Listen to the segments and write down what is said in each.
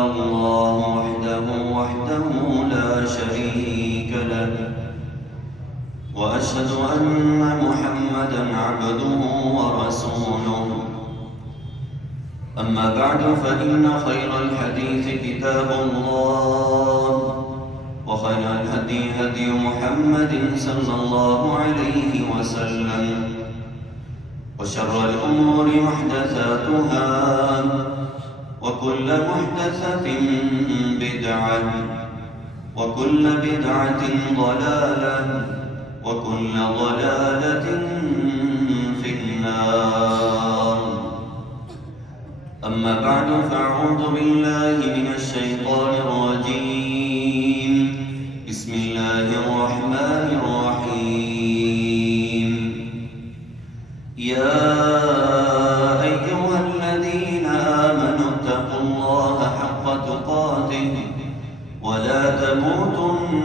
إلا الله وحده لا شريك له وأشهد أن محمدا عبده ورسوله أما بعد فإن خير الحديث كتاب الله وخير الهدي هدي محمد صلى الله عليه وسلم وشر الأمور محدثاتها وكل محدثة بدعة وكل بدعة ضلالة وكل ضلالة في النار. أما بعد فأعوذ بالله من الشيطان الرجيم. بسم الله الرحمن الرحيم. يا أيها الذين آمنوا اتقوا الله حق تقاته ولا تموتن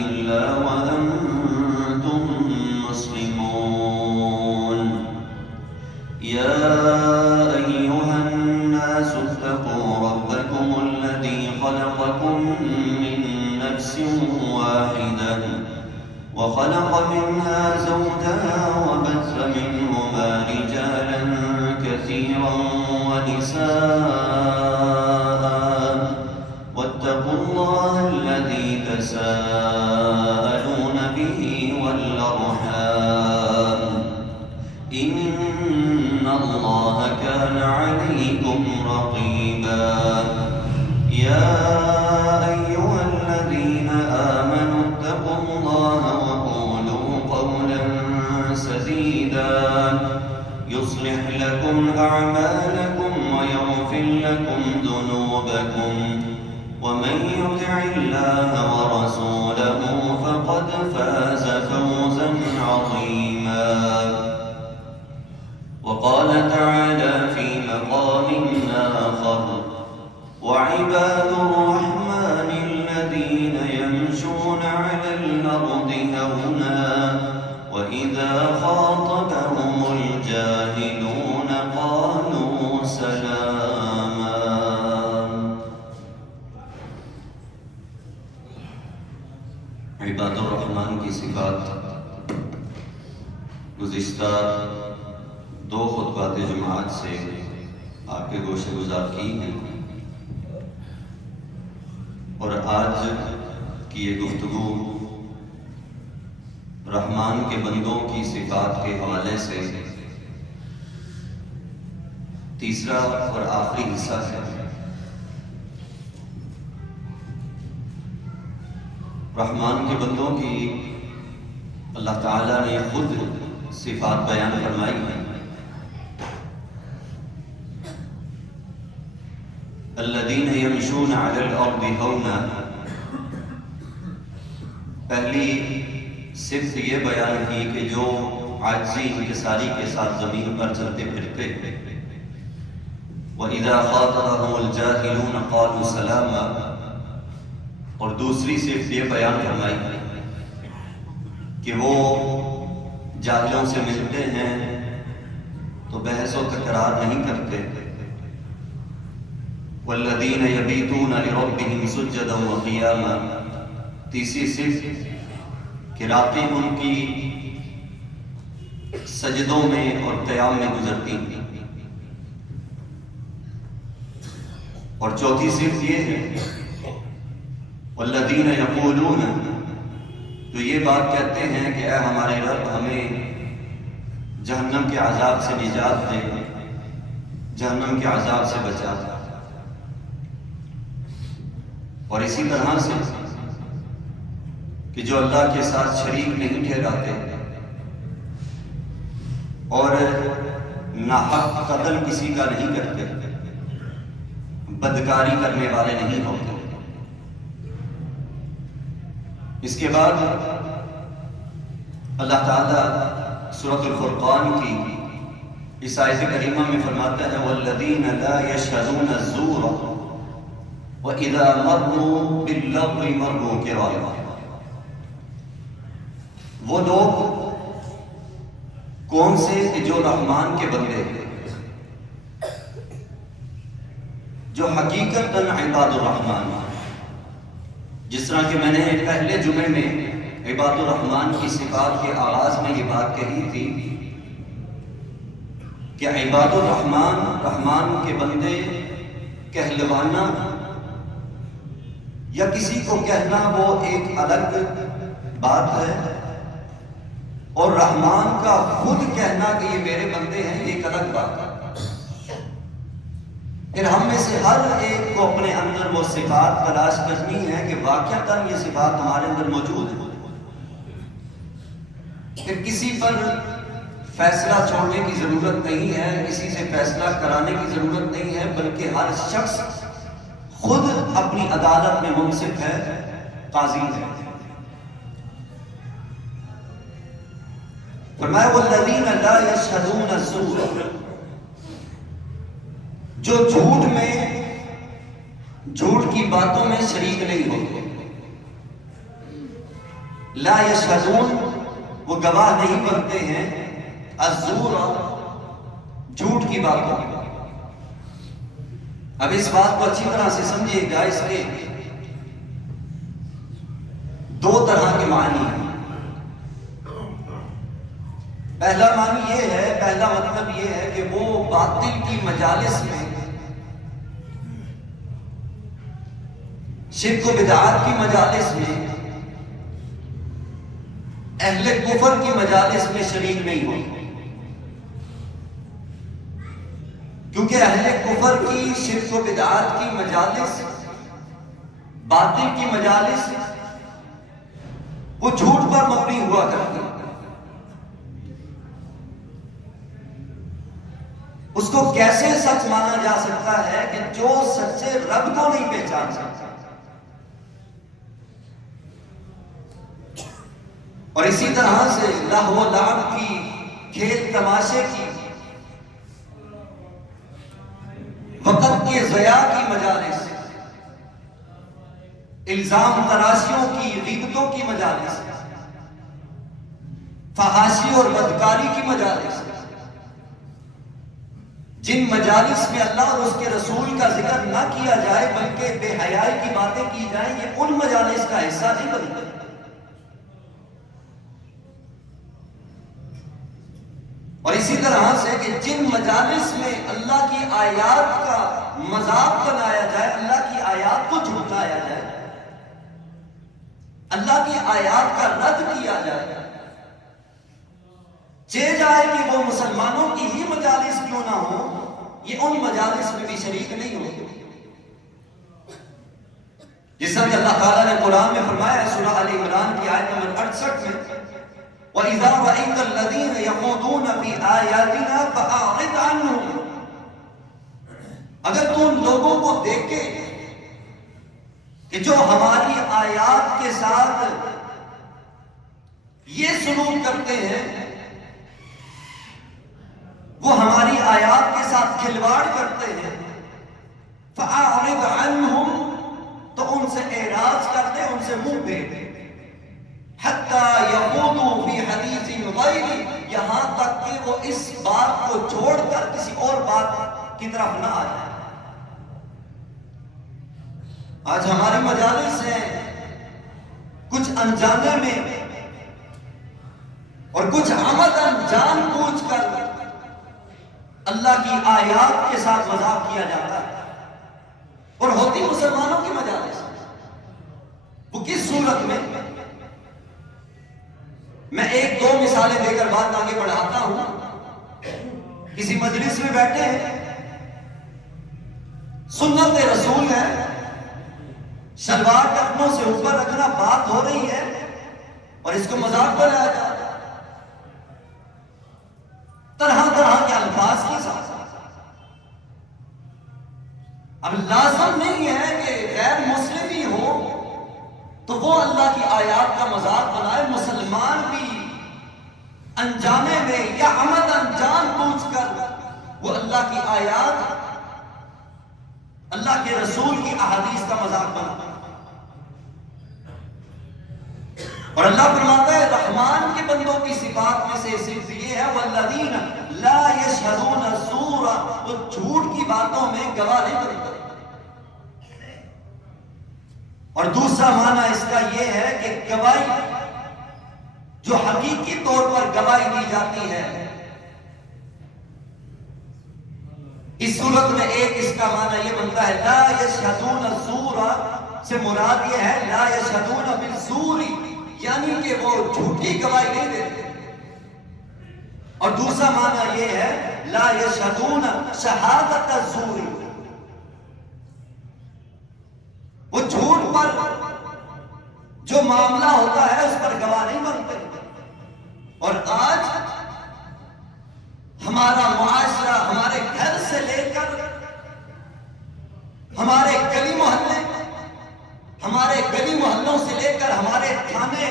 إلا وأنتم مسلمون. يا أيها الناس اتقوا ربكم الذي خلقكم من نفس واحدة وخلق منها زوجها وبث منهما رجالا كثيرا ونساء واتقوا الله الذي تساءلون به والأرحام إن الله كان عليكم رقيبا. يا أيها الذين آمنوا اتقوا الله وقولوا قولا سديدا يصلح لكم أعمالكم ويغفر لكم ذنوبكم ومن يطع الله ورسوله فقد فاز فوزا عظيما. وقال تعالى في مقام آخر: وعباد الرحمن الذين يمشون على الأرض هونا وإذا خاطبهم الجاهلون قالوا سلاما. عباد الرحمن کی صفات گزشتہ دو خطبات جماعت سے آپ کے گوشے گزار کی ہیں اور آج کی یہ گفتگو رحمان کے بندوں کی صفات کے حوالے سے تیسرا اور آخری حصہ ہے. رحمان کے بندوں کی اللہ تعالیٰ نے خود صفات بیان فرمائی ہیں. الذین یمشون علی الارض ہونا، پہلی صفت یہ بیان کی کہ جو عاجزی انکساری کے ساتھ زمین پر چلتے پھرتے. وَإِذَا خَاطَبَهُمُ الْجَاهِلُونَ قَالُوا سَلَامًا، اور دوسری صفت یہ بیان فرمائی کہ وہ جاہلوں سے ملتے ہیں تو بحث و تکرار نہیں کرتے. وَالَّذِينَ يَبِيتُونَ لِرَبِّهِمْ سُجَّدًا وَقِيَامًا، تیسری صفت کہ راتیں ان کی سجدوں میں اور قیام میں گزرتی ہیں. اور چوتھی صفت یہ ہے وَالَّذِينَ يَقُولُونَ، تو یہ بات کہتے ہیں کہ اے ہمارے رب ہمیں جہنم کے عذاب سے نجات دے، جہنم کے عذاب سے بچا. اور اسی طرح سے کہ جو اللہ کے ساتھ شریک نہیں ٹھہراتے اور ناحق قتل کسی کا نہیں کرتے، بدکاری کرنے والے نہیں ہوتے. اس کے بعد اللہ تعالیٰ سورۃ الفرقان کی اس آیت کریمہ میں فرماتا ہے وَالَّذِينَ لَا يَشْهَدُونَ الزُّورَ وَإِذَا مَرُّوا بِاللَّغْوِ مَرُّوا كِرَامًا. وہ لوگ کون سے جو رحمان کے بندے جو حقیقتاً عباد الرحمن، جس طرح کہ میں نے پہلے جمعے میں عباد الرحمن کی صفات کے آغاز میں یہ بات کہی تھی کہ عباد الرحمن رحمان کے بندے کہلوانا یا کسی کو کہنا وہ ایک الگ بات ہے، اور رحمان کا خود کہنا کہ یہ میرے بندے ہیں یہ ایک الگ بات ہے۔ پھر ہم میں سے ہر ایک کو اپنے اندر وہ صفات تلاش کرنی ہے کہ واقعتاً یہ صفات ہمارے اندر موجود ہیں۔ پھر کسی پر فیصلہ چھوڑنے کی ضرورت نہیں ہے، کسی سے فیصلہ کرانے کی ضرورت نہیں ہے، بلکہ ہر شخص خود اپنی عدالت میں منصف ہے، قاضی ہے۔ فرمایا والذین لا یشہدون الزور، جو جھوٹ کی باتوں میں شریک نہیں ہوتے۔ لا یشہدون، وہ گواہ نہیں بنتے ہیں، الزور، جھوٹ کی باتوں میں۔ اب اس بات کو اچھی طرح سے سمجھیے گا، اس کے دو طرح کے معنی ہیں۔ پہلا معنی یہ ہے، پہلا مطلب یہ ہے کہ وہ باطل کی مجالس میں، شرک و بدعات کی مجالس میں، اہل کفر کی مجالس میں شریک نہیں ہوتے، کیونکہ اہل کفر کی، شرک و بدعات کی مجالس، باطل کی مجالس، وہ جھوٹ پر مبنی ہوا کرتی، اس کو کیسے سچ مانا جا سکتا ہے کہ جو سچے رب کو نہیں پہچان سکتا۔ اور اسی طرح سے لہو و لعب کی، کھیل تماشے کی، وقت کے ضیاع کی مجالس، الزام تراشیوں کی، غیبتوں کی مجالس، فحاشی اور بدکاری کی مجالس، جن مجالس میں اللہ اور اس کے رسول کا ذکر نہ کیا جائے بلکہ بے حیائی کی باتیں کی جائیں، یہ ان مجالس کا حصہ نہیں بنتا۔ اور اسی طرح سے کہ جن مجالس میں اللہ کی آیات کا مذاق بنایا جائے، اللہ کی آیات کو جھٹلایا جائے، اللہ کی آیات کا رد کیا جائے، چاہے کہ وہ مسلمانوں کی ہی مجالس کیوں نہ ہو، یہ ان مجالس میں بھی شریک نہیں ہوتے۔ جس طرح کہ اللہ تعالیٰ نے قرآن میں فرمایا ہے، سورہ آل عمران کی آیت نمبر 68 میں، وَإِذَا رَأَيْتَ الَّذِينَ يَخُوضُونَ فِي آيَاتِنَا فَأَعْرِضْ عَنْهُمْ، اگر تو ان لوگوں کو دیکھے کہ جو ہماری آیات کے ساتھ یہ سلوک کرتے ہیں، وہ ہماری آیات کے ساتھ کھلواڑ کرتے ہیں، فَأَعْرِضْ عَنْهُمْ، تو ان سے اعراض کر دے، ان سے منہ پھیر دے، حَتَّى يَخُوضُوا فِي حَدِيثٍ غَيْرِهِ، یہاں تک کہ وہ اس بات کو چھوڑ کر کسی اور بات کی طرف نہ آ جائے۔ آج ہماری مجالس ہیں، کچھ انجانے میں اور کچھ عمداً جان بوجھ کر اللہ کی آیات کے ساتھ مذاق کیا جاتا ہے، اور ہوتی مسلمانوں کی مجالس، وہ کس صورت میں؟ میں ایک دو مثالیں دے کر بات آگے بڑھاتا ہوں۔ کسی مجلس میں بیٹھے ہیں، سنت رسول ہے، شلوار ٹخنوں سے اوپر رکھنا بات ہو رہی ہے، اور اس کو مذاق بنایا جا رہا ہے، طرح طرح کے الفاظ کے ساتھ۔ اب لازم نہیں ہے کہ غیر مسلم ہی ہو تو وہ اللہ کی آیات کا مذاق بنائے، مسلمان بھی انجانے میں یا عمداً جان بوجھ کر وہ اللہ کی آیات، اللہ کے رسول کی احادیث کا مذاق بنائے۔ اور اللہ فرماتا ہے رحمان کے بندوں کی صفات میں سے صرف یہ ہے، والذین لا یشہدون الزور، وہ جھوٹ کی باتوں میں گواہ نہیں بنتے۔ اور دوسرا معنی اس کا یہ ہے کہ گواہی جو حقیقی طور پر گواہی دی جاتی ہے، اس صورت میں ایک اس کا معنی یہ بنتا ہے لا یشہدون الزور سے مراد یہ ہے لا یشہدون بالزور، یعنی کہ وہ جھوٹی گواہی نہیں دیتے. اور دوسرا معنی یہ ہے لا یشہدون شہادت الزور، وہ جھوٹ پر جو معاملہ ہوتا ہے اس پر گواہ نہیں بنتے. اور آج ہمارا معاشرہ ہمارے گھر سے لے کر ہمارے گلی محلوں سے لے کر ہمارے تھانے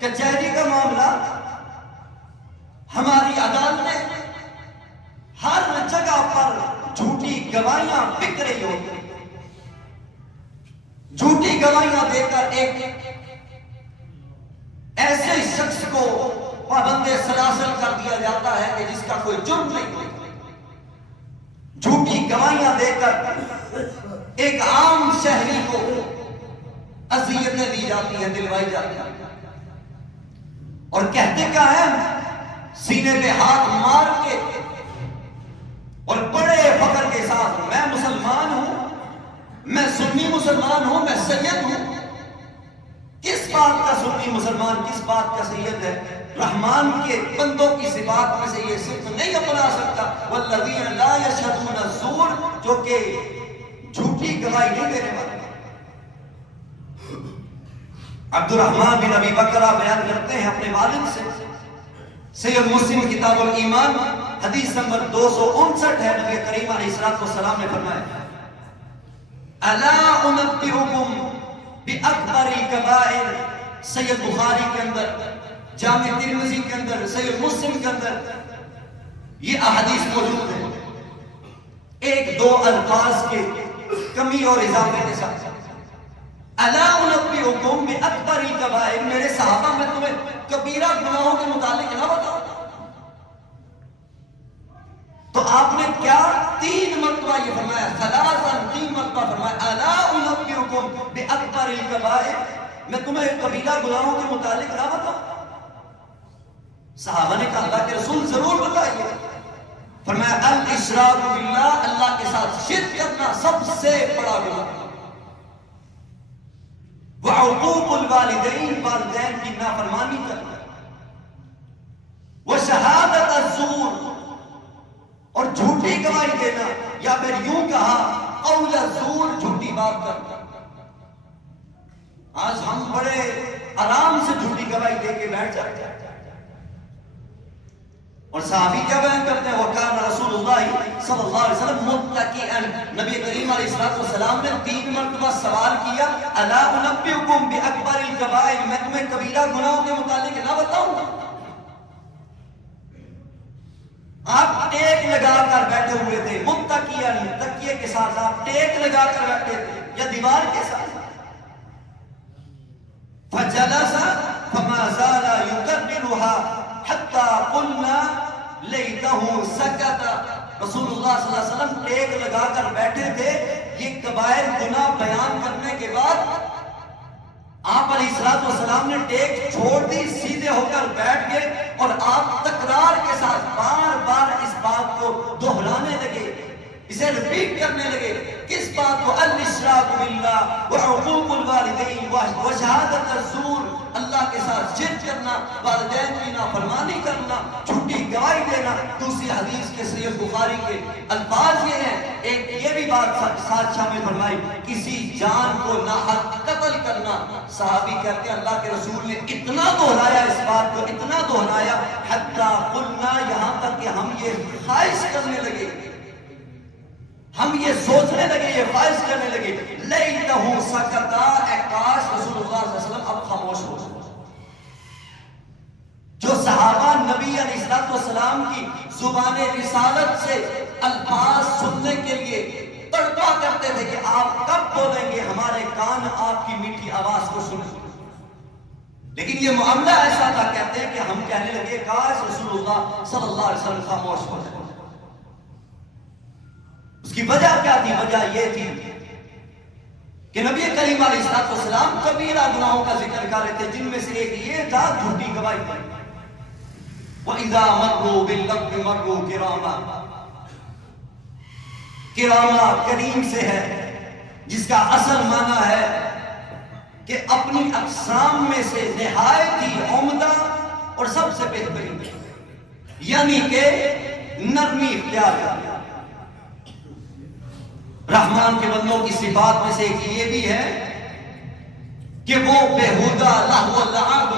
کچہری کا معاملہ، ہماری عدالتیں، ہر جگہ پر جھوٹی گواہیاں بک رہی ہوتی. جھوٹی گواہیاں دے کر ایک ایسے شخص کو پابند سلاسل کر دیا جاتا ہے کہ جس کا کوئی جرم نہیں ہوتا. جھوٹی گواہیاں دے کر ایک عام شہری کو اذیتیں دی جاتی ہیں، دلوائی جاتی ہیں. اور کہتے کیا ہے، سینے پہ ہاتھ مار کے اور بڑے فخر کے ساتھ میں مسلمان ہوں، میں سنی مسلمان ہوں، میں سید ہوں. کس بات کا سنی مسلمان، کس بات کا سید ہے؟ رحمان کے بندوں کی صفات میں سے یہ صرف نہیں اپنا سکتا والذین لا یشہدون الزور، جو کہ جھوٹی گواہی نہیں دینے والے. عبد الرحمن بن ابی بکرہ بیان کرتے ہیں اپنے والد سے، سید مسلم کتاب الایمان حدیث نمبر 259 ہے. نبی کریم علیہ السلام نے فرمایا الا انبئکم باکبر الکبائر، سید بخاری کے اندر، جامع ترمذی کے اندر، سید مسلم کے اندر یہ احادیث موجود ہیں ایک دو الفاظ کے کمی اور اضافے کے ساتھ. الا انبئکم باکبر الکبائر، میرے صحابہ میں تمہیں کبیرہ گناہوں کے متعلق نہ بتاؤں؟ تو آپ نے کیا 3 مرتبہ یہ فرمایا، ثلاثاً 3 مرتبہ فرمایا الا انبئکم باکبر الکبائر، میں تمہیں کبیرہ گناہوں کے متعلق نہ بتاؤں؟ صحابہ نے کہا اللہ کے رسول ضرور بتائیے. فرمایا الاشراک باللہ، اللہ کے ساتھ شرک کرنا سب سے بڑا گناہ، وعقوق الوالدین، والدین کی نافرمانی کرنا، وشہادت الزور، اور جھوٹی گواہی دینا، یا پھر یوں کہا قول الزور، جھوٹی بات کرنا. آج ہم بڑے آرام سے جھوٹی گواہی دے کے بیٹھ جاتے ہیں. اور صحابی کیا بیان کرتے ہیں، وَكَانَ رسول اللہ صلی اللہ علیہ وسلم متکئن، نبی کریم علیہ السلام نے 3 مرتبہ سوال کیا الا انبئکم باکبر الکبائر، میں تمہیں کبیرہ گناہوں کے متعلق نہ بتاؤں؟ آپ ٹیک لگا کر بیٹھے ہوئے تھے، متکئن، تکیے کے ساتھ آپ ٹیک لگا کر بیٹھے تھے یا دیوار کے ساتھ. فجلس فما زال يكررها حتى قلنا لیتہ سکت. رسول اللہ صلی اللہ علیہ وسلم ٹیک لگا کر بیٹھے تھے، یہ کبائر گناہ بیان کرنے کے بعد آپ علیہ السلام نے ٹیک چھوڑ دی، سیدھے ہو کر بیٹھ گئے اور آپ تکرار کے ساتھ بار بار اس بات کو دہرانے لگے، اسے ریپیٹ کرنے لگے. کس بات کو؟ الاشراک باللہ وعقوق الوالدین وشہادت الزور، اللہ کے ساتھ شرک کرنا، والدین کی نافرمانی کرنا، جھوٹی گواہی دینا. دوسری حدیث کے صحیح بخاری کے الفاظ یہ ہیں، ایک یہ بھی بات ساتھ شامل فرمائی، کسی جان کو ناحق قتل کرنا. صحابی کہتے ہیں اللہ کے رسول نے اتنا دہرایا اس بات کو، اتنا دہرایا حتی قلنا، یہاں تک کہ ہم یہ خواہش کرنے لگے، ہم یہ سوچنے لگے، یہ خواہش کرنے لگے لیتہ سکتا، اے کاش رسول اللہ صلی اللہ علیہ وسلم اب خاموش ہو. جو صحابہ نبی علیہ السلام کی زبان رسالت سے الفاظ سننے کے لیے تڑپا کرتے تھے کہ آپ کب بولیں گے، ہمارے کان آپ کی میٹھی آواز کو سنیں. لیکن یہ معاملہ ایسا تھا، کہتے ہیں کہ ہم کہنے لگے کاش رسول اللہ صلی اللہ علیہ وسلم خاموش ہو جائے. اس کی وجہ کیا تھی؟ وجہ یہ تھی کہ نبی کریم علیہ السلام کبیرہ گناہوں کا ذکر کر رہے تھے، جن میں سے ایک یہ تھا جھوٹی گواہی پر۔ وَإِذَا مَرُّوا بِاللَّغْوِ مَرُّوا كِرَامًا، کراما کریم سے ہے، جس کا اصل معنی ہے کہ اپنی اقسام میں سے نہایت ہی عمدہ اور سب سے بہترین، یعنی کہ نرمی اختیار کرنا۔ رحمان کے بندوں کی صفات میں سے ایک یہ بھی ہے کہ وہ بیہودہ لہو و لعب،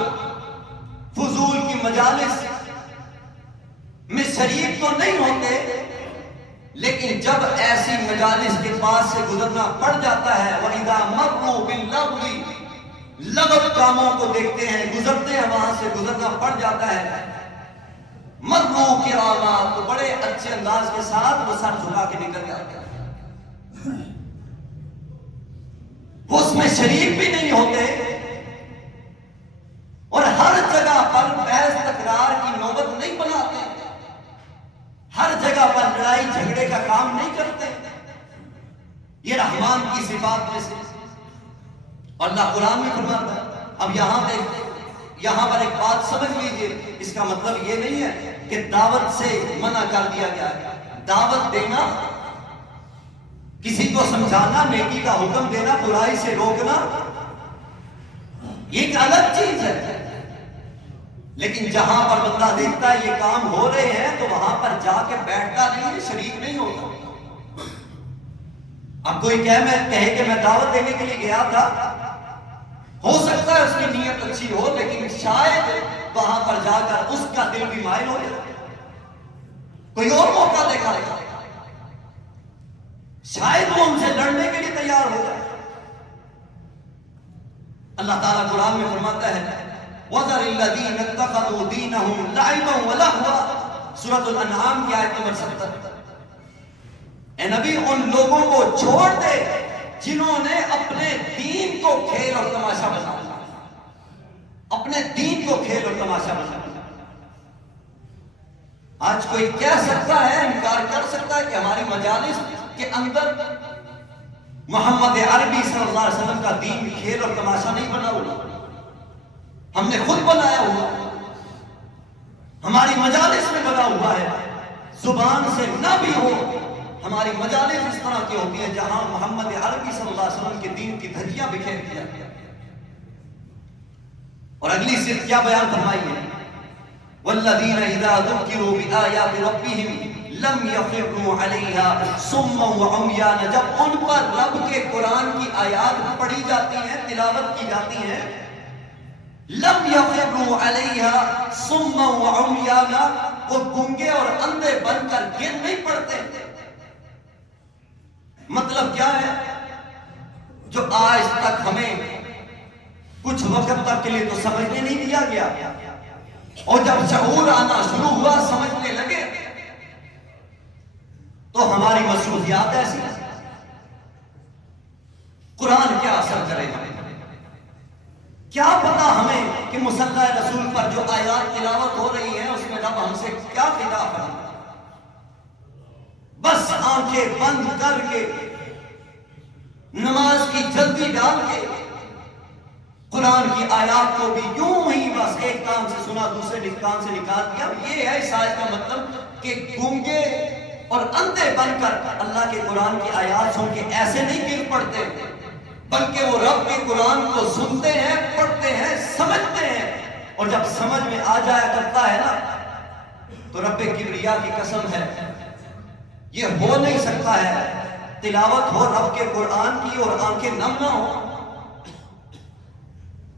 فضول کی مجالس میں شریک تو نہیں ہوتے، لیکن جب ایسی مجالس کے پاس سے گزرنا پڑ جاتا ہے، وَإِذَا مَرُّوا بِاللَّغْوِ، لغو کاموں کو دیکھتے ہیں، گزرتے ہیں، وہاں سے گزرنا پڑ جاتا ہے، مَرُّوا كِرَامًا، تو بڑے اچھے انداز کے ساتھ وہ سر جھکا کے نکل جاتے ہیں، وہ اس میں شریک بھی نہیں ہوتے، اور ہر جگہ پر بحث تکرار کی نوبت نہیں بناتے، ہر جگہ پر لڑائی جھگڑے کا کام نہیں کرتے۔ یہ رحمان کی صفات میں سے، اور اللہ قرآن میں فرماتا ہے۔ اب یہاں پر ایک بات سمجھ لیجئے، اس کا مطلب یہ نہیں ہے کہ دعوت سے منع کر دیا گیا ہے۔ دعوت دینا، کسی کو سمجھانا، نیکی کا حکم دینا، برائی سے روکنا، یہ ایک الگ چیز ہے، لیکن جہاں پر بندہ دیکھتا ہے یہ کام ہو رہے ہیں تو وہاں پر جا کے بیٹھتا نہیں ہے، شریک نہیں ہوتا۔ اب کوئی کہے کہ میں دعوت دینے کے لیے گیا تھا، ہو سکتا ہے اس کی نیت اچھی ہو، لیکن شاید وہاں پر جا کر اس کا دل بھی مائل ہو جائے، کوئی اور موقع دیکھا ہے، شاید وہ ان سے لڑنے کے لیے تیار ہو جائے۔ اللہ تعالیٰ قرآن میں فرماتا ہے وَذَرِ الَّذِينَ اتَّخَذُوا دِينَهُمْ لَعِبًا وَلَهْوًا، سورۃ الانعام کی آیت نمبر 70۔ اے نبی، ان لوگوں کو چھوڑ دے جنہوں نے اپنے دین کو کھیل اور تماشا بنا لیا، اپنے دین کو کھیل اور تماشا بنا لیا۔ آج کوئی کہہ سکتا ہے، انکار کر سکتا ہے کہ ہماری مجالس کے اندر محمد عربی صلی اللہ علیہ وسلم کا دین کھیل اور تماشا نہیں بنا ہوا، ہم نے خود بنایا ہوا، ہماری مجالس میں بنا ہوا ہے۔ زبان سے نہ بھی ہو، ہماری مجالس اس طرح کی ہوتی ہیں جہاں محمد عربی صلی اللہ علیہ وسلم کے دین کی دھجیاں بکھیر دیا گیا۔ اور اگلی صرف کیا بیان فرمائی ہے، والذین اذا ذکروا بآیات ربہم لم یخروا علیہا صما وعمیانا، جب ان پر رب کے قرآن کی آیات پڑھی جاتی ہیں، تلاوت کی جاتی ہیں، لم یخروا علیہا صما وعمیانا، وہ گنگے اور اندھے بن کر گر نہیں پڑتے۔ مطلب کیا ہے، جو آج تک ہمیں کچھ وقت تک کے لیے تو سمجھنے نہیں دیا گیا، اور جب شعور آنا شروع ہوا، سمجھنے لگے، تو ہماری مصروفیات ایسی، قرآن کیا اثر کرے گا، کیا پتا ہمیں کہ مصلی رسول پر جو آیات تلاوت ہو رہی ہیں اس میں رب ہم سے کیا خطاب ہے۔ بس آنکھیں بند کر کے، نماز کی جلدی ڈال کے، قرآن کی آیات کو بھی یوں ہی بس ایک کان سے سنا دوسرے کان سے نکال دیا۔ یہ ہے اس آیت کا مطلب کہ گونگے اور اندھے بن کر اللہ کے قرآن کی آیات سن کے ایسے نہیں گر پڑتے، بلکہ وہ رب کے قرآن کو سنتے ہیں، پڑھتے ہیں، سمجھتے ہیں، اور جب سمجھ میں آ جایا کرتا ہے نا، تو رب کبریا کی قسم ہے، یہ ہو نہیں سکتا ہے تلاوت ہو رب کے قرآن کی اور آنکھیں نم نہ ہو۔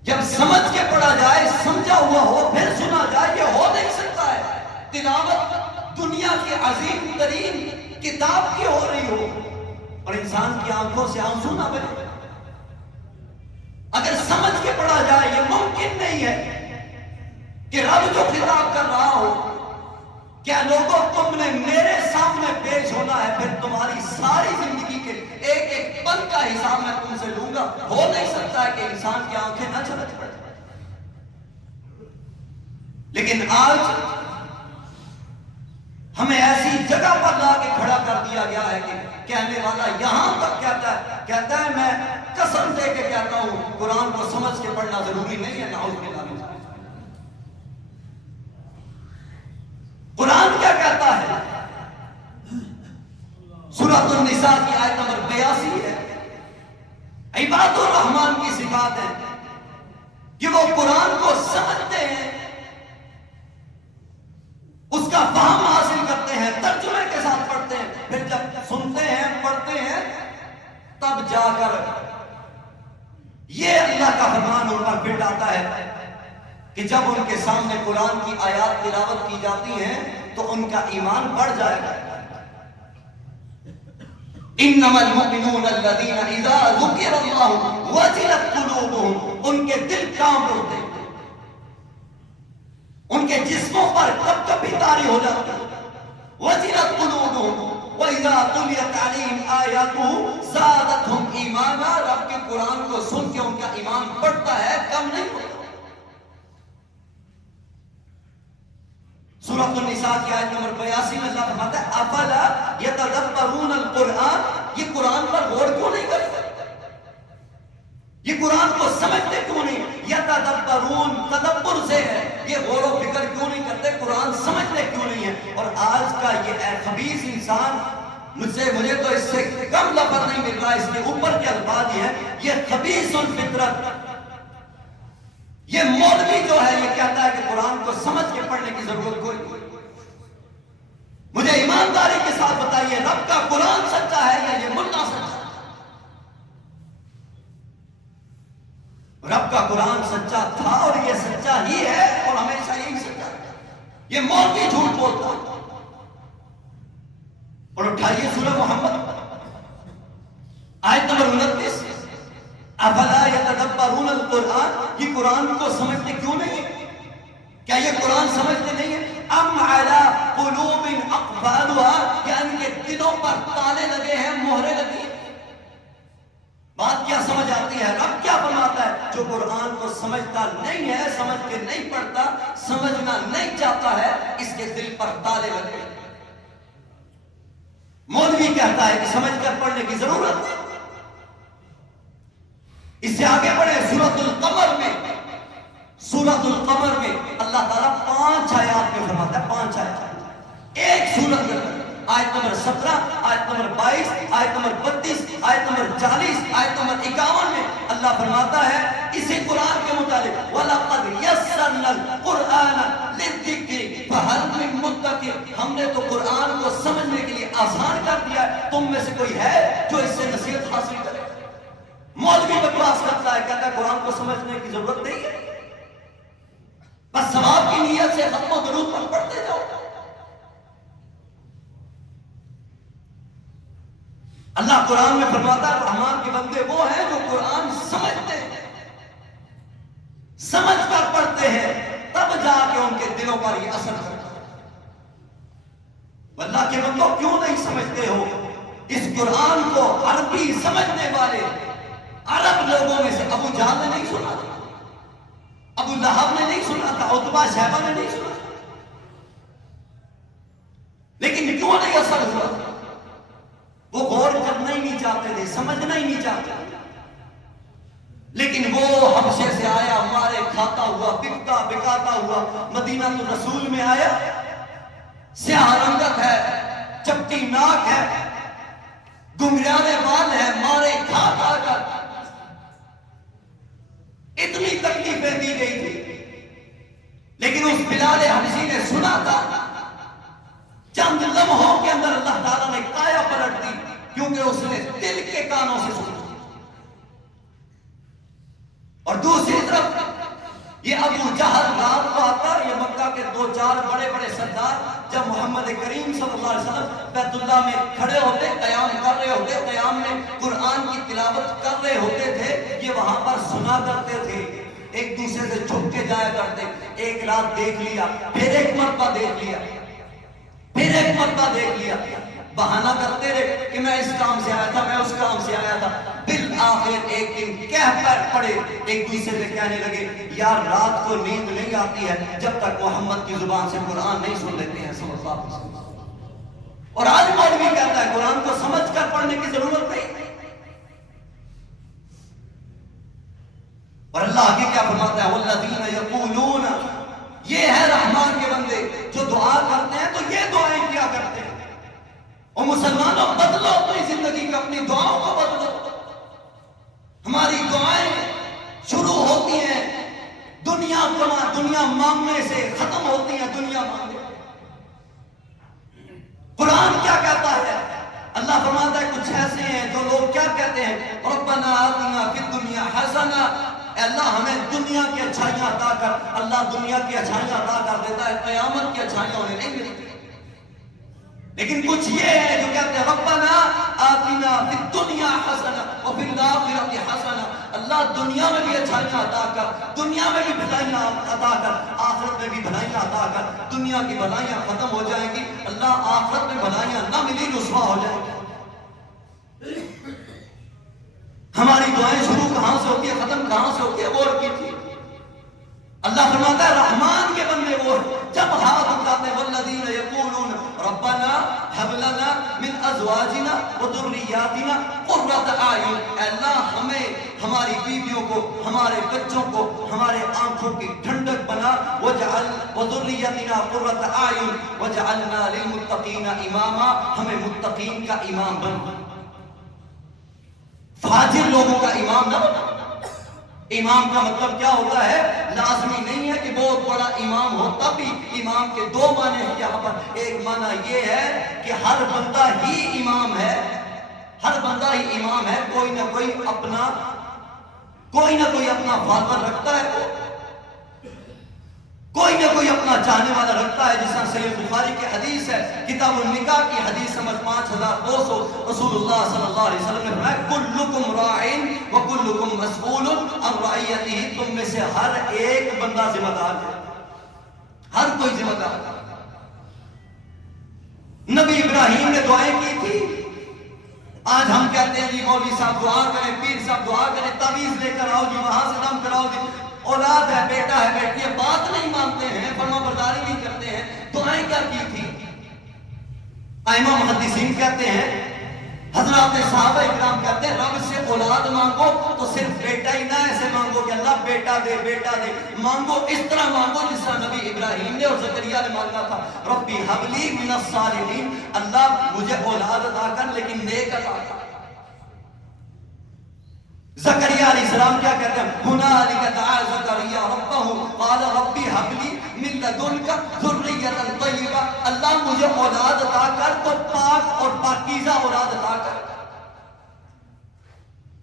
جب سمجھ کے پڑھا جائے، سمجھا ہوا ہو، پھر سنا جائے، یہ ہو نہیں سکتا ہے۔ تلاوت دنیا کی عظیم ترین کتاب کی ہو رہی ہو اور انسان کی آنکھوں سے آنسو نہ بہے۔ اگر سمجھ کے پڑھا جائے، یہ ممکن نہیں ہے کہ رب جو خطاب کر رہا ہو، کیا لوگوں تم نے میرے سامنے پیش ہونا ہے، پھر تمہاری ساری زندگی کے ایک ایک پل کا حساب میں تم سے لوں گا۔ ہو نہیں سکتا ہے کہ انسان کی آنکھیں نہ چھلک پڑے۔ لیکن آج ہمیں ایسی جگہ پر لا کے کھڑا کر دیا گیا ہے کہ کہنے والا یہاں تک کہتا ہے میں قسم کہتا ہوں قرآن کو سمجھ کے پڑھنا ضروری نہیں ہے، نعوذ باللہ من ذالک۔ قرآن کیا کہتا ہے؟ سورۃ النساء کی آیت نمبر 82 ہے، عباد الرحمن کی صفات ہے کہ وہ قرآن کو سمجھتے ہیں، اس کا فہم حاصل کرتے ہیں، ترجمے کے ساتھ پڑھتے ہیں، پھر جب سنتے ہیں پڑھتے ہیں تب جا کر یہ اللہ کا فرمان ان پر پھر آتا ہے کہ جب ان کے سامنے قرآن کی آیات تلاوت کی جاتی ہیں تو ان کا ایمان بڑھ جائے گا۔ انما المؤمنون الذين اذا ذكر الله وجلت قلوبهم، ان کے دل کانپ اٹھتے ہیں، ان کے جسموں پر کب کبھی طاری ہو جاتی ہے۔ وجلت قلوبهم واذا تليت عليهم آياته زادتهم ایمانا، رب کے قرآن کو سن کے ان کا ایمان بڑھتا ہے، کم نہیں ہوتا۔ سورۃ النساء کی آیت نمبر 82 میں اللہ فرماتا ہے افلا یتدبرون القرآن، یہ قرآن پر غور کیوں نہیں کرتے، یہ قرآن کو سمجھتے کیوں نہیں؟ یتدبرون تدبر سے ہے، یہ غور و فکر کیوں نہیں کرتے، قرآن سمجھتے کیوں نہیں ہے؟ اور آج کا یہ خبیث انسان، مجھے تو اس سے کم لفظ نہیں مل رہا، اس کے اوپر کے الفاظ یہ ہے، یہ خبیث الفطرت، یہ مولوی جو ہے یہ کہتا ہے کہ قرآن کو سمجھ کے پڑھنے کی ضرورت کوئی نہیں۔ مجھے ایمانداری کے ساتھ بتائیے رب کا قرآن سچا ہے یا یہ ملا سچا ہے؟ رب کا قرآن سچا تھا اور یہ سچا ہی ہے اور ہمیشہ یہی سچا ہے، یہ مولوی جھوٹ بولتا ہے۔ اور اٹھائیے سورہ محمد آیت نمبر 29، افلا یتدبرون القرآن، یہ قرآن کو سمجھتے کیوں نہیں ہے؟ کیا یہ قرآن سمجھتے نہیں ہے؟ ام علی قلوب اقفالها، کیا ان کے دلوں پر تالے لگے ہیں، مہرے لگی ہیں؟ بات کیا سمجھ آتی ہے؟ رب کیا فرماتا ہے؟ جو قرآن کو سمجھتا نہیں ہے، سمجھ کے نہیں پڑھتا، سمجھنا نہیں چاہتا ہے، اس کے دل پر تالے لگے ہیں۔ مولوی کہتا ہے کہ سمجھ کر پڑھنے کی ضرورت ہے۔ اس سے آگے بڑھے سورۃ القمر میں، سورۃ القمر میں اللہ تعالیٰ 5 آیات میں فرماتا ہے، 5 آیات ایک سورت کے اندر، آیت نمبر 17، آیت نمبر 22، آیت نمبر 32، آیت نمبر 40، آیت نمبر 51 میں اللہ فرماتا ہے اسی قرآن کے متعلق وَلَقَدْ يَسَّرْنَا الْقُرْآنَ لِلذِّكْرِ فَهَلْ مِن مُدَّكِرٍ، ہم نے تو قرآن کو سمجھنے کے لیے آسان کر دیا ہے، تم میں سے کوئی ہے جو اس سے نصیحت حاصل کرے؟ مولوی بکواس کرتا ہے، کہتا ہے قرآن کو سمجھنے کی ضرورت نہیں ہے، بس ثواب کی نیت سے ختم و درود پر پڑھتے جاؤ۔ اللہ قرآن میں فرماتا ہے رحمان کے بندے وہ ہیں جو قرآن سمجھتے ہیں، سمجھ کر پڑھتے ہیں، تب جا کے ان کے دلوں پر یہ اثر کرتا ہے۔ اللہ کے بندوں کیوں نہیں سمجھتے ہو؟ اس قرآن کو عربی سمجھنے والے عرب لوگوں میں سے ابو جہل نے نہیں سنا تھا، ابو لہب نے نہیں سنا تھا، عتبہ شیبہ نے نہیں سنا تھا، لیکن کیوں نہیں اثر ہوا؟ وہ غور کرنا ہی نہیں چاہتے تھے، سمجھنا ہی نہیں چاہتے تھے۔ لیکن وہ حبشے سے آیا، مارے کھاتا ہوا، بکتا بکاتا ہوا، مدینہ الرسول میں آیا، سیاہ رنگت ہے، چپٹی ناک ہے، گنگریانے بال ہے، مارے کھا کھا کر اتنی تکلیفیں دی گئی تھی، لیکن اس بلال حبشی نے سنا تھا، چند لمحوں کے اندر اللہ تعالیٰ نے کایا پلٹ دی، کیونکہ اس نے دل کے کانوں سے سنا۔ اور دوسری طرف یہ ابو جہل رات کو آتا، یہ مکہ کے 2-4 بڑے بڑے سردار جب محمد کریم صلی اللہ علیہ وسلم بیت اللہ میں کھڑے ہوتے، قیام کر رہے ہوتے، قیام میں قرآن کی تلاوت کر رہے ہوتے تھے، یہ وہاں پر سنا کرتے تھے، ایک دوسرے سے چھپ کے جایا کرتے، ایک رات دیکھ لیا، پھر ایک مرتبہ دیکھ لیا، پھر ایک مرتبہ دیکھ لیا، بہانہ کرتے رہے کہ میں اس کام سے آیا تھا، میں اس کام سے آیا تھا، بالآخر ایک دن کہہ پر پڑے، ایک دوسرے سے کہنے لگے یار رات کو نیند نہیں آتی ہے جب تک محمد کی زبان سے قرآن نہیں سن لیتے ہیں صلی اللہ علیہ وسلم۔ اور آج مولوی کہتا ہے قرآن کو سمجھ کر پڑھنے کی ضرورت نہیں۔ اللہ آگے کیا فرماتا ہے؟ والذین یقولون، یہ ہے رحمان کے بندے جو دعا کرتے ہیں تو یہ دعائیں کیا کرتے ہیں. اور مسلمانوں بدلو اپنی زندگی میں، اپنی دعاؤں کو بدلو. ہماری دعائیں شروع ہوتی ہیں دنیا مانگنے سے، ختم ہوتی ہیں دنیا مانگنے. قرآن کیا کہتا ہے؟ اللہ فرماتا ہے کچھ ایسے ہیں جو لوگ کیا کہتے ہیں؟ ربنا آتنا فی الدنیا حسنہ، اے اللہ ہمیں دنیا کی اچھائیاں عطا کر. اللہ دنیا کی اچھائیاں عطا کر دیتا ہے، قیامت کی اچھائیاں انہیں نہیں ملتی. لیکن کچھ یہ ہے جو کہتے ہیں ربنا آتنا فی الدنیا حسنہ وفی الآخرۃ حسنہ، اللہ دنیا میں بھی اچھائیاں عطا کر، دنیا میں بھی بھلائیاں عطا کر، آخرت میں بھی بھلائیاں عطا کر. دنیا کی بھلائیاں ختم ہو جائیں گی، اللہ آخرت میں بھلائیاں نہ ملی رسوا ہو جائیں گی. ہماری دعائیں شروع کہاں سے ہوتی ہے، ختم کہاں سے ہوتی ہے، غور کیجیے. اللہ فرماتا ہے رحمان کے بندے وہ جب ہاتھ اٹھاتے ہیں والذین یقولون ربنا هب لنا من ازواجنا وذریاتنا قرۃ اعین، اے اللہ ہمیں، ہماری بیویوں کو، ہمارے بچوں کو ہمارے آنکھوں کی ٹھنڈک بنا. وجعل وذریتنا قرۃ اعین وجعلنا للمتقین اماما، ہمیں متقین کا امام بنا، فاجر لوگوں کا امام نہ بنا. امام کا مطلب کیا ہوتا ہے؟ لازمی نہیں ہے کہ بہت بڑا امام ہو، تب بھی امام کے دو معنی ہیں یہاں پر. ایک معنی یہ ہے کہ ہر بندہ ہی امام ہے، ہر بندہ ہی امام ہے. کوئی نہ کوئی اپنا فالوور رکھتا ہے، کوئی نہ کوئی اپنا چاہنے والا رکھتا ہے. جس طرح صحیح بخاری کی حدیث ہے، کتاب النکاح کی حدیث نمبر 5200، رسول اللہ صلی اللہ علیہ وسلم نے فرمایا کلکم راعٍ وکلکم مسئول عن رعیتہ، تم میں سے ہر ایک بندہ ذمہ دار ہے، ہر کوئی ذمہ دار ہے. نبی ابراہیم نے دعائیں کی تھی. آج ہم کہتے ہیں جی مولوی صاحب دعا کریں، پیر صاحب دعا کریں، تعویذ لے کر آؤ جی، وہاں سے دم کراؤ جی. اولاد ہے، بیٹا ہے، بیٹی ہے، بات نہیں مانتے ہیں، فرما برداری نہیں کرتے ہیں. دعائیں کیا کی تھی؟ ائمہ محدثین کہتے ہیں، حضرات صحابہ اکرام کہتے ہیں رب سے اولاد مانگو تو صرف بیٹا ہی نہ ایسے مانگو کہ اللہ بیٹا دے بیٹا دے، مانگو اس طرح مانگو جس طرح نبی ابراہیم نے اور زکریا نے مانگا تھا. ربی ہب لی من الصالحین، اللہ مجھے اولاد عطا کر لیکن نیک عطا کر. زکریا علیہ السلام کیا کہتے ہیں؟ ہنالک دعا زکریا ربہ قال ربی ہب لی من لدنک ذریۃ طیبہ، اللہ مجھے اولاد عطا کر تو پاک اور پاکیزہ اولاد عطا کر.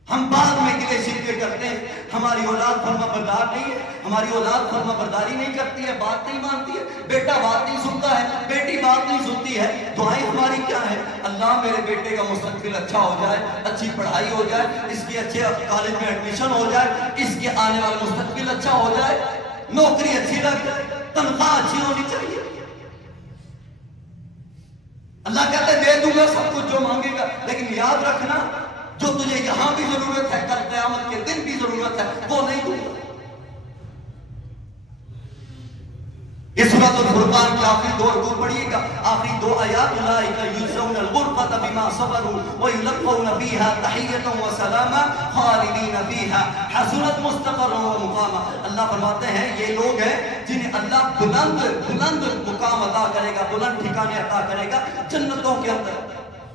ہم بعد میں گلے شکوے کرتے ہیں ہماری اولاد فرما بردار نہیں ہے، ہماری اولاد فرما برداری نہیں کرتی ہے، بات نہیں مانتی ہے، بیٹا بات نہیں سنتا ہے، بیٹی بات نہیں سنتی ہے. دعائیں ہماری کیا ہے؟ اللہ میرے بیٹے کا مستقبل اچھا ہو جائے، اچھی پڑھائی ہو جائے، اس کی اچھے کالج میں ایڈمیشن ہو جائے، اس کے آنے والا مستقبل اچھا ہو جائے، نوکری اچھی لگ جائے، تنخواہ اچھی ہونی چاہیے. اللہ کہتے ہیں دے دوں گا سب کچھ جو مانگے گا، لیکن یاد رکھنا جو تجھے یہاں بھی ضرورت ہے کل قیامت کے دن بھی ضرورت ہے وہ نہیں دوں گا. اس سورۃ الفرقان کے آخری 2 رکوع پڑھیے گا، آخری 2 آیات، اولئک یجزون الغرفۃ بما صبروا ویلقون فیہا تحیۃ وسلاما خالدین فیہا حسنت مستقرا ومقاما. اللہ فرماتے ہیں یہ لوگ ہیں جنہیں اللہ بلند مقام عطا کرے گا، بلند ٹھکانے عطا کرے گا جنتوں کے اندر.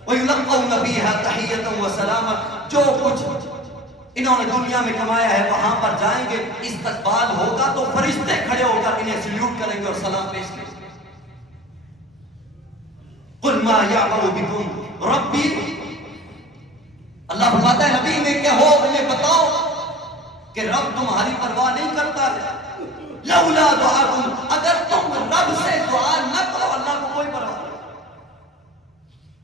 وَيُلَقَّوْنَ فِيهَا تَحِيَّةً وَسَلَامًا، جو کچھ انہوں نے دنیا میں کمایا ہے وہاں پر جائیں گے، استقبال ہوگا تو فرشتے کھڑے ہو کر انہیں سلیوٹ کریں گے اور سلام پیش کریں گے. قُلْ مَا يَعْبَأُ بِكُمْ رَبِّي، اللہ فرماتا ہے نبی نے کہو انہیں بتاؤ کہ رب تمہاری پرواہ نہیں کرتا ہے. لَوْلَا دُعَاكُمْ، اگر تم رب سے دعا نہ کرو اللہ کو کوئی پرواہ نہیں.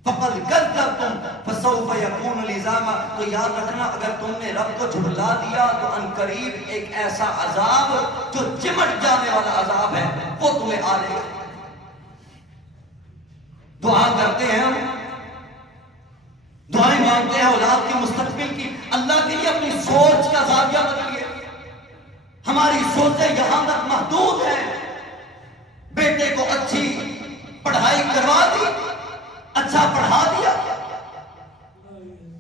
فَقَدْ كَذَّبْتُمْ فَسَوْفَ يَكُونُ لِزَامًا، تو یاد رکھنا اگر تم نے رب کو جھٹلا دیا تو عنقریب ایک ایسا عذاب جو چمٹ جانے والا عذاب ہے وہ تمہیں آ جائے گا. دعا کرتے ہیں ہم، دعائیں مانگتے ہیں اولاد کے مستقبل کی، اللہ کے لیے اپنی سوچ کا زاویہ بدلیے. ہماری سوچیں یہاں تک محدود ہیں. بیٹے کو اچھی پڑھائی کروا دی، اچھا پڑھا دیا،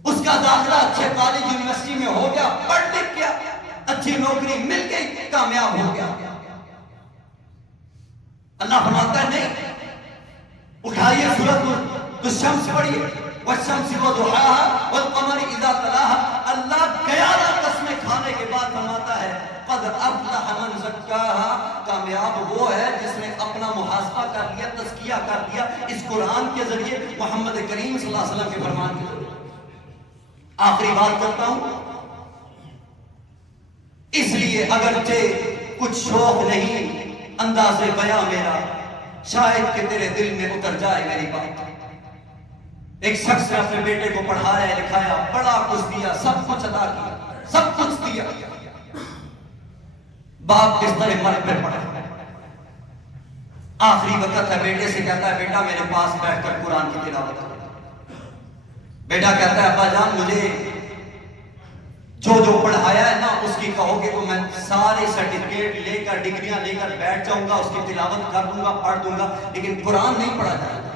اس کا داخلہ اچھے کالج یونیورسٹی میں ہو گیا، پڑھ لکھ گیا، اچھا اچھی نوکری مل گئی، کامیاب ہو گیا۔ اللہ فرماتا ہے نہیں، اٹھائیے سورۃ الشمس پڑھیے، والشمس وضحاها والقمر اذا تلاها۔ اللہ گیارہ قسمیں کھانے کے بعد فرماتا ہے قد افلح من زکاها، کامیاب وہ ہے جس نے اپنا محاسبہ کر لیا، تزکیہ کر لیا اس قرآن کے ذریعے، محمد کریم صلی اللہ علیہ وسلم کے فرمان کے ذریعے۔ آخری بات کرتا ہوں، اس لیے اگرچہ کچھ شوق نہیں انداز بیاں میرا، شاید کہ تیرے دل میں اتر جائے میری بات۔ ایک شخص نے اپنے بیٹے کو پڑھایا لکھایا، بڑا کچھ دیا، سب کچھ ادا کیا، سب کچھ دیا، باپ کس طرح مرگ پہ پڑا۔ آخری وقت ہے، بیٹے سے کہتا ہے بیٹا میرے پاس بیٹھ کر قرآن کی تلاوت کرو۔ بیٹا کہتا ہے ابا جان مجھے جو پڑھایا ہے نا اس کی کہو گے تو میں سارے سرٹیفکیٹ لے کر ڈگریاں لے کر بیٹھ جاؤں گا، اس کی تلاوت کر دوں گا، پڑھ دوں گا، لیکن قرآن نہیں پڑھا جائے گا۔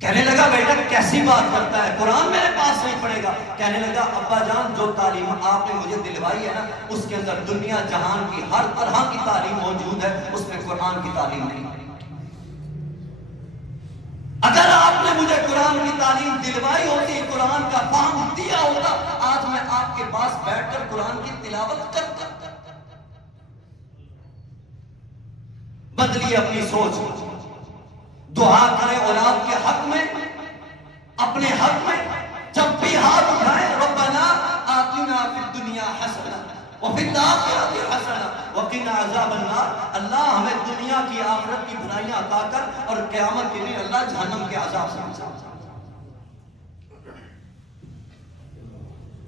کہنے لگا بیٹا کیسی بات کرتا ہے، قرآن میرے پاس نہیں پڑھے گا۔ کہنے لگا ابا جان جو تعلیم آپ نے مجھے دلوائی ہے نا اس کے اندر دنیا جہان کی ہر طرح کی تعلیم موجود ہے، اس میں قرآن کی تعلیم نہیں ہے۔ اگر آپ نے مجھے قرآن کی تعلیم دلوائی ہوتی، قرآن کا فہم دیا ہوتا، آج میں آپ کے پاس بیٹھ کر قرآن کی تلاوت کرتا۔ بدلیے اپنی سوچ، دعا کریں اولاد کے حق میں، اپنے حق میں، جب بھی ہاتھ اٹھائیں ربنا آتنا فی الدنیا حسنہ وفی الآخرۃ حسنہ وقنا عذاب النار، اللہ ہمیں دنیا کی آخرت کی بھلائیاں عطا کر اور قیامت کے دن اللہ جہنم کے عذاب سے بچا۔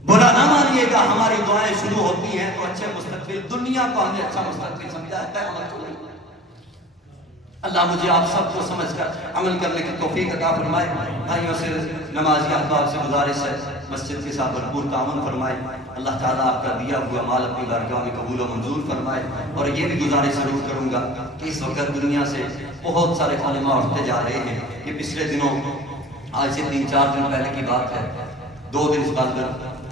برا نہ مانیے گا، ہماری دعائیں شروع ہوتی ہیں تو اچھے مستقبل، دنیا کو ہم نے اچھا مستقبل سمجھا ہے، قیامت کو نہیں۔ اللہ مجھے آپ سب کو سمجھ کر عمل کرنے کی توفیق عطا فرمائے۔ بھائیوں سے، نمازی احباب سے گزارش ہے مسجد کے ساتھ بھرپور تعاون فرمائے۔ اللہ تعالیٰ آپ کا دیا ہوا مال اپنی بارگاہ میں قبول و منظور فرمائے۔ اور یہ بھی گزارش ضرور کروں گا کہ اس وقت دنیا سے بہت سارے علماء اٹھتے جا رہے ہیں۔ یہ پچھلے دنوں، آج سے 3-4 دن پہلے کی بات ہے، 2 دن اس بعد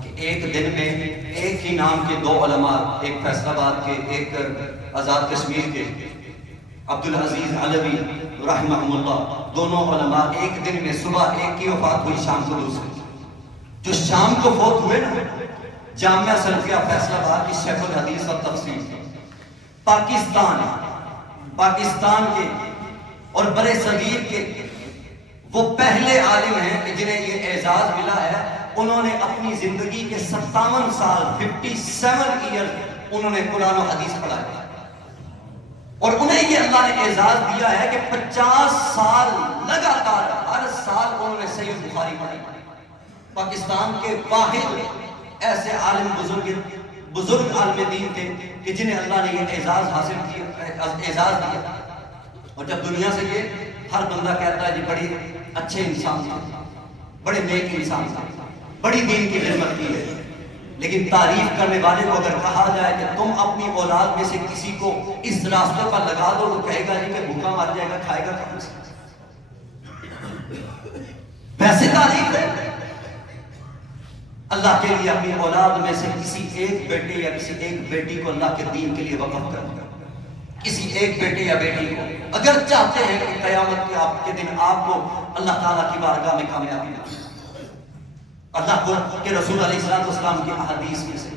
کہ ایک دن میں ایک ہی نام کے 2 علماء، ایک فیصل آباد کے، ایک آزاد کشمیر کے، عبدالعزیز علوی رحمہ اللہ، دونوں علماء ایک دن میں صبح ایک کی وفات ہوئی، شام کو دوسری۔ جو شام کو فوت ہوئے نا، جامعہ سلفیہ فیصل آباد کی شیخ الحدیث اور تفسیر، پاکستان کے اور برے صغیر کے وہ پہلے عالم ہیں کہ جنہیں یہ اعزاز ملا ہے۔ انہوں نے اپنی زندگی کے 57 سال 57 ایئر انہوں نے قرآن و حدیث پڑھایا، اور انہیں یہ اللہ نے اعزاز دیا ہے کہ 50 سال لگاتار ہر سال انہوں نے صحیح بخاری پڑھی۔ پاکستان کے واحد ایسے عالم بزرگ عالم دین تھے کہ جنہیں اللہ نے یہ اعزاز حاصل کیا، اعزاز دیا۔ اور جب دنیا سے یہ ہر بندہ کہتا ہے جی بڑی اچھے انسان تھے، بڑے نیک انسان تھے، بڑی دین کی خدمت کی ہے، لیکن تعریف کرنے والے کو اگر کہا جائے کہ تم اپنی اولاد میں سے کسی کو اس راستے پر لگا دو تو کہے گا جی کہ بھوکا مر جائے گا، کھائے گا کہاں سے؟ ویسے تعریف ہے اللہ کے لیے اپنی اولاد میں سے کسی ایک بیٹے یا کسی ایک بیٹی کو اللہ کے دین کے لیے وقف کر دیا، کسی ایک بیٹے یا بیٹی کو، اگر چاہتے ہیں کہ قیامت کے دن آپ کو اللہ تعالیٰ کی بارگاہ میں کامیابی ملے۔ اللہ کے رسول علیہ السلام کی احادیث میں سے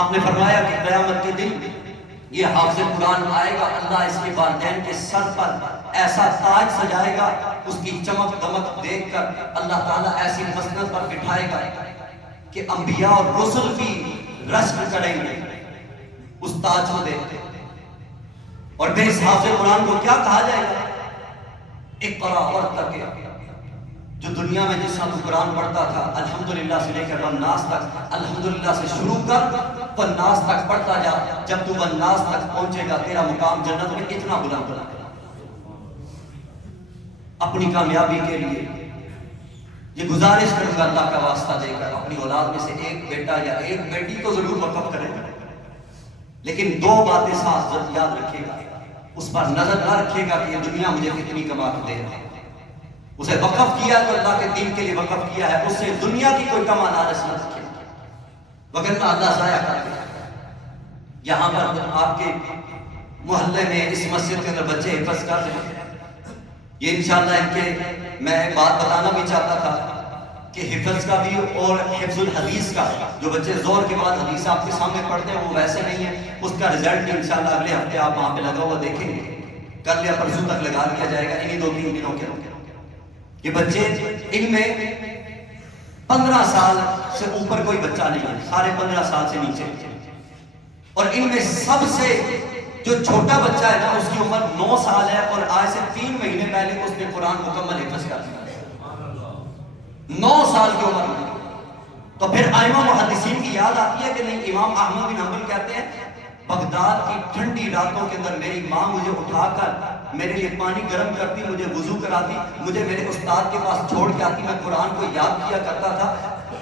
آپ نے فرمایا کہ قیامت کے دن یہ حافظ قرآن آئے گا، اللہ اس کے والدین کے سر پر ایسا تاج سجائے گا، اس کی چمک دمک دیکھ کر اللہ تعالیٰ ایسی مسند پر بٹھائے گا کہ انبیاء اور رسل بھی رشک کریں گے اس تاج کو دیکھ کے۔ اور پھر اس حافظ قرآن کو کیا کہا جائے گا؟ اقرا ورتقی، جو دنیا میں جس طرح تو قرآن پڑھتا تھا الحمدللہ سے لے کر والناس تک، الحمدللہ سے شروع کر والناس تک پڑھتا جا، جب تو والناس تک پہنچے گا تیرا مقام جنت میں اتنا بلند ہوگا۔ اپنی کامیابی کے لیے یہ گزارش کروں گا اللہ کا واسطہ دے کر اپنی اولاد میں سے ایک بیٹا یا ایک بیٹی کو ضرور وقف کریں، لیکن 2 باتیں ساتھ یاد رکھے گا، اس پر نظر نہ رکھے گا کہ یہ دنیا مجھے کتنی کما کے دے رہا ہے۔ اسے وقف کیا تو اللہ کے دین کے لیے وقف کیا ہے، اس سے دنیا کی کوئی کما لالچ نہ رکھے۔ وگرنہ اللہ ضائع کر دے. یہاں پر آپ کے محلے میں اس مسجد کے اندر بچے حفظ کر رہے ہیں. یہ انشاءاللہ ان کے میں بات بتانا بھی چاہتا تھا کہ حفظ کا بھی اور حفظ الحدیث کا، جو بچے زور کے بعد حدیث آپ کے سامنے پڑھتے ہیں وہ ویسے نہیں ہے. اس کا رزلٹ بھی انشاءاللہ اگلے ہفتے آپ وہاں پہ لگا ہوا دیکھیں گے. کل یا پرسوں تک لگا دیا جائے گا انہی 2-3 دنوں کے اندر. یہ بچے ان میں 15 سال سے اوپر کوئی بچہ نہیں ہے، سارے 15 سال سے نیچے. اور ان میں سب سے جو چھوٹا بچہ ہے نا اس کی عمر 9 سال ہے، اور آج سے 3 مہینے پہلے اس نے قرآن مکمل حفظ کر دیا. 9 سال کی عمر میں. تو پھر ائمہ محدثین کی یاد آتی ہے کہ نہیں؟ امام احمد بن حنبل کہتے ہیں بغداد کی ٹھنڈی راتوں کے اندر میری ماں مجھے اٹھا کر میرے لیے پانی گرم کرتی، مجھے وضو کراتی، مجھے میرے استاد کے پاس چھوڑ کے آتی، میں قرآن کو یاد کیا کرتا تھا.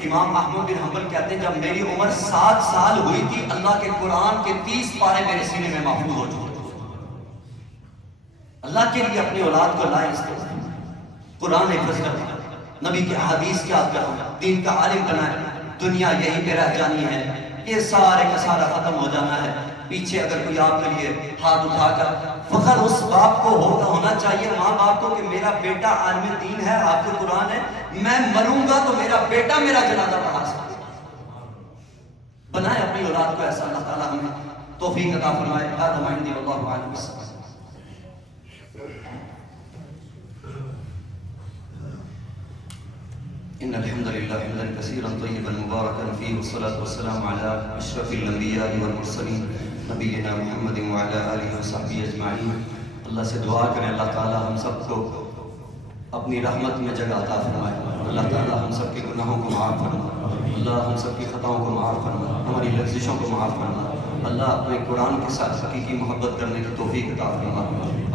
امام احمد بن حنبل کہتے ہیں جب میری عمر 7 سال ہوئی تھی اللہ کے قرآن کے 30 پارے میرے سینے میں محفوظ ہو چکے. اللہ کے لیے اپنی اولاد کو لائیں، اس کو قرآن حفظ کرنا، نبی کے حدیث یاد کرنا، دین کا عالم بنائیں. دنیا یہیں پہ رہ جانی ہے، یہ سارے کا سارا ختم ہو جانا ہے. پیچھے اگر کوئی آپ کے لیے ہاتھ اٹھا کر فخر اس باپ کو ہونا چاہیے، ماں باپ کو، کہ میرا بیٹا عالم دین ہے، آپ کو قرآن ہے، میں مروں گا تو میرا بیٹا میرا جنازہ پڑھا سکے. بنائے اپنی اولاد کو ایسا. اللہ تعالیٰ ہمیں توفیق عطا فرمائے. هذا ما عندي والله اعلم. إن الحمد لله حمدا كثيرا طيبا مباركا فيه، والصلاة والسلام على أشرف الأنبياء والمرسلين نبينا محمد وعلى آله وصحبه أجمعين. اللہ سے دعا کریں اللہ تعالی ہم سب کو اپنی رحمت میں جگہ عطا فرمائے. اللہ تعالی ہم سب کے گناہوں کو معاف فرما. اللہ ہم سب کی خطاؤں کو معاف فرما، ہماری لغزشوں کو معاف فرما. اللہ اپنے قرآن کے ساتھ حقیقی محبت کرنے کی توفیق عطا فرما.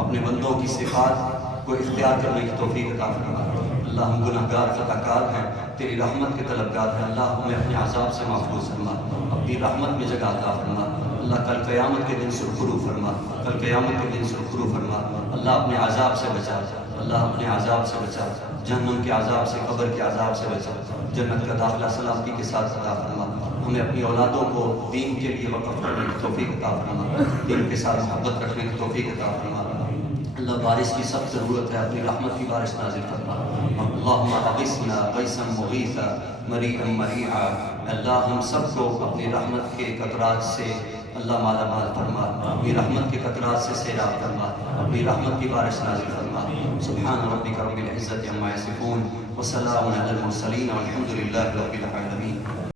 اپنے بندوں کی صفات کو اختیار کرنے کی توفیق عطا فرما. اللہ ہم گناہگار خطاکار ہیں، تیری رحمت کے طلبگار ہیں. اللہ ہمیں اپنے عذاب سے محفوظ فرما، اپنی رحمت میں جگہ عطا فرما. اللہ کل قیامت کے دن سرخرو فرما، کل قیامت کے دن سرخرو فرما. اللہ اپنے عذاب سے بچا، اللہ اپنے عذاب سے بچا، جہنم کے عذاب سے، قبر کے عذاب سے بچا. جنت کا داخلہ سلامتی کے ساتھ عطا فرما. ہمیں اپنی اولادوں کو دین کے لیے وقف کرنے کی توفیق عطا فرما، دین کے ساتھ محبت رکھنے کی توفیق عطا فرما. اللہ بارش کی سب ضرورت ہے، اپنی رحمت کی بارش نازل فرما. اللہم اغثنا غیثا مغیثا مریعا مریعا. اللہ ہم سب کو اپنی رحمت کے قطرات سے اللہ مالا مال فرما، اپنی رحمت کے قطرات سے سیراب فرما، اپنی رحمت کی بارش نازل فرما. سبحان ربک رب العزت عما یصفون وسلام علی المرسلین والحمد للہ رب العالمین.